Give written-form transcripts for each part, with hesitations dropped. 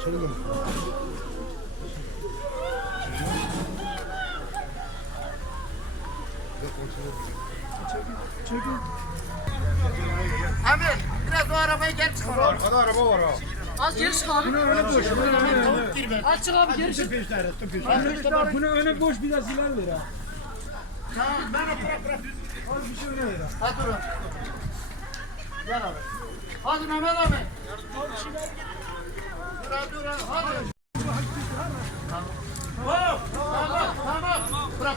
Amir, biraz o arabayı geri çıkar. Arkada araba var ha. Az geri çıkalım. Öne boş. Az çık abi geri çık. Bunu öne boş biraz ileri ver ha. Tamam, ben bırak. Az bir şey öne ver ha. Hadi dur. Gel abi. Hadi Mehmet abi. Dur, hadi. Tamam. Bırak.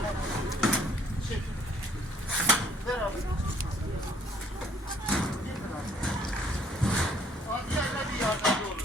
Çek. Ver abi. Hadi yerine bir yardımcı olur.